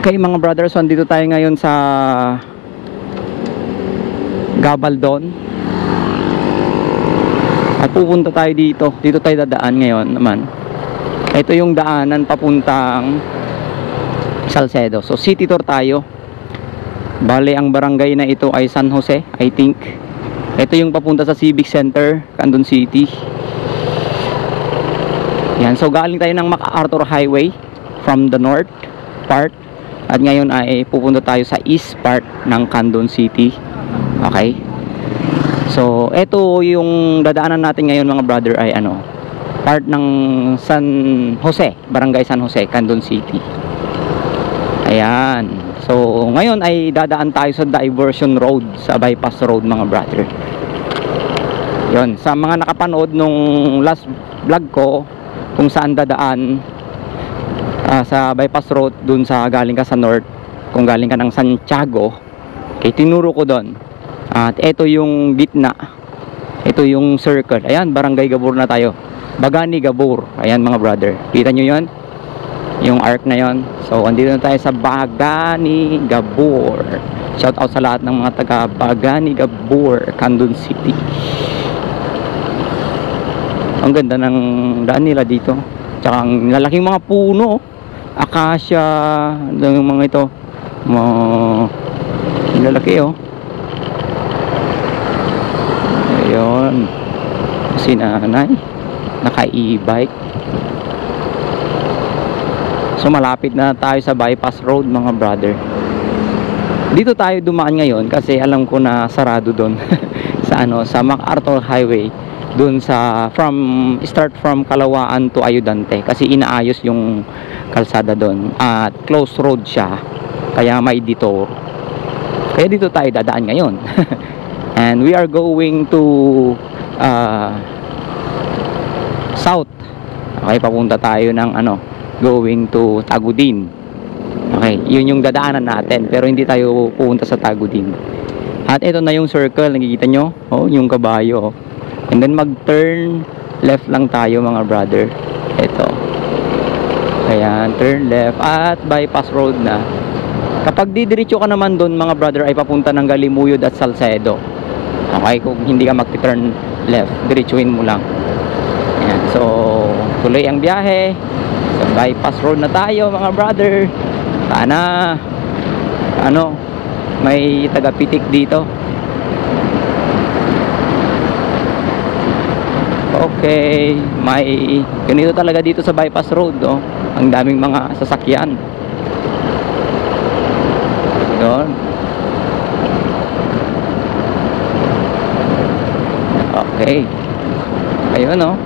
Okay mga brothers, so dito tayo ngayon sa Gabaldon. At pupunta tayo dito. Dito tayo dadaan ngayon naman. Ito yung daanan papuntang Salcedo. So city tour tayo. Bale ang barangay na ito ay San Jose, I think. Ito yung papunta sa Civic Center, Candon City. Yan, so galing tayo ng MacArthur Highway from the north part. At ngayon ay pupunta tayo sa east part ng Candon City. Okay? So, ito yung dadaanan natin ngayon mga brother ay part ng San Jose, Barangay San Jose, Candon City. Ayan. So, ngayon ay dadaan tayo sa diversion road, sa bypass road mga brother. Yon, sa mga nakapanood nung last vlog ko kung saan dadaan sa bypass road dun sa galing ka sa north, kung galing ka ng Santiago, okay, tinuro ko doon. At ito yung gitna, ito yung circle. Ayan, Barangay Gabor na tayo, Bagani Gabor. Ayan mga brother, kita nyo yon, yung arc na yon. So andito na tayo sa Bagani Gabor. Shout out sa lahat ng mga taga Bagani Gabor, Candon City. Ang ganda ng daan nila dito, tsaka ang lalaking mga puno, acacia, yung mga ito, lalaki oh. Ayun, si nanay naka e-bike. So malapit na tayo sa bypass road mga brother. Dito tayo dumaan ngayon kasi alam ko na sarado doon sa MacArthur Highway, doon sa start from Kalawaan to Ayudante, kasi inaayos yung kalsada doon at close road siya, kaya may detour. Kaya dito tayo dadaan ngayon. And we are going to south. Okay, papunta tayo ng going to Tagudin. Okay, yun yung dadaanan natin, pero hindi tayo pupunta sa Tagudin. At ito na yung circle, nakikita nyo? Oh, yung kabayo. And then mag-turn left lang tayo mga brother. Ito. Ayan, turn left at bypass road na. Kapag didiretso ka naman doon mga brother ay papunta ng Galimuyod at Salcedo. Okay, kung hindi ka mag-turn left, diretsuin mo lang. Ayan, so tuloy ang biyahe. So bypass road na tayo mga brother. Sana may taga-pitik dito. Okay, may ganito talaga dito sa bypass road, oh. Ang daming mga sasakyan. Yun. Okay. Ayun, oh.